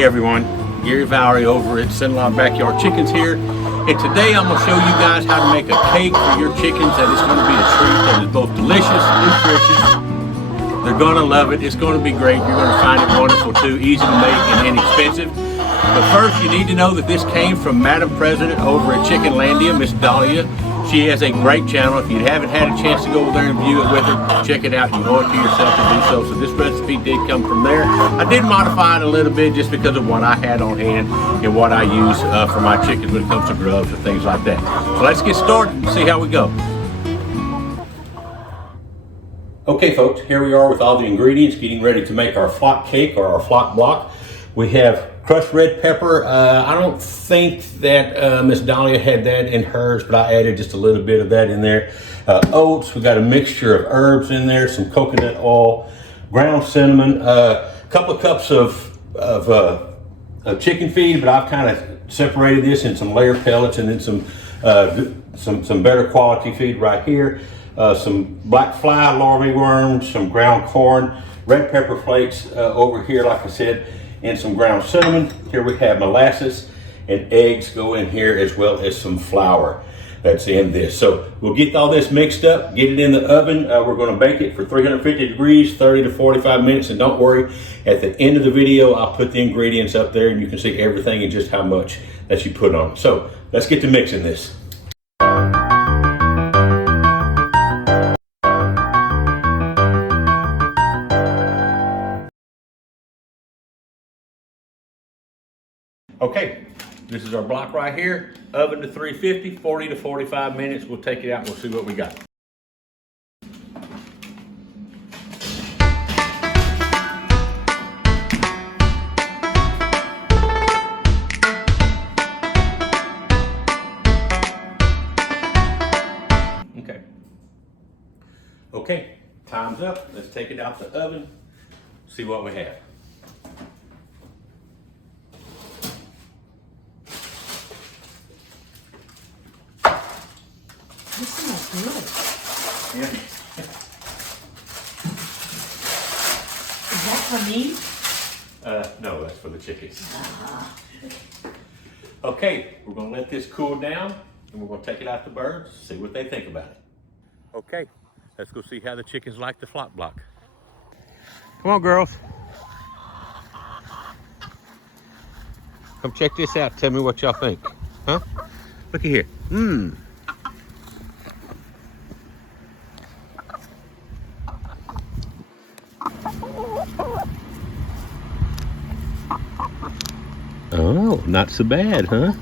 Hey everyone, Gary Valerie over at Cinnabar Backyard Chickens here, and today I'm going to show you guys how to make a cake for your chickens that is going to be a treat that is both delicious, nutritious. They're going to love it. It's going to be great. You're going to find it wonderful too, easy to make and inexpensive. But first, you need to know that this came from Madam President over at Chickenlandia, Miss Dahlia. She has a great channel. If you haven't had a chance to go over there and view it with her, check it out. You owe it to yourself to do so. So this recipe did come from there. I did modify it a little bit just because of what I had on hand and what I use for my chickens when it comes to grubs and things like that. So let's get started and see how we go. Okay folks, here we are with all the ingredients, getting ready to make our flock cake or our flock block. We have crushed red pepper. I don't think that Miss Dahlia had that in hers, but I added just a little bit of that in there. Oats, we got a mixture of herbs in there, some coconut oil, ground cinnamon, a couple of cups of chicken feed, but I've kind of separated this in some layer pellets and then some better quality feed right here. Some black fly larvae worms, some ground corn, red pepper flakes over here, like I said, and some ground cinnamon. Here we have molasses, and eggs go in here, as well as some flour that's in this. So we'll get all this mixed up, get it in the oven. We're going to bake it for 350 degrees, 30 to 45 minutes. And don't worry, at the end of the video, I'll put the ingredients up there and you can see everything and just how much that you put on it. So let's get to mixing this. Okay, this is our block right here. Oven to 350, 40 to 45 minutes. We'll take it out and we'll see what we got. Okay, time's up. Let's take it out the oven, see what we have. This smells good. Yeah. Is that for me? No, that's for the chickens. Okay, we're gonna let this cool down and we're gonna take it out to the birds, see what they think about it. Okay, let's go see how the chickens like the flock block. Come on, girls. Come check this out. Tell me what y'all think. Huh? Look at here. Oh, not so bad, huh?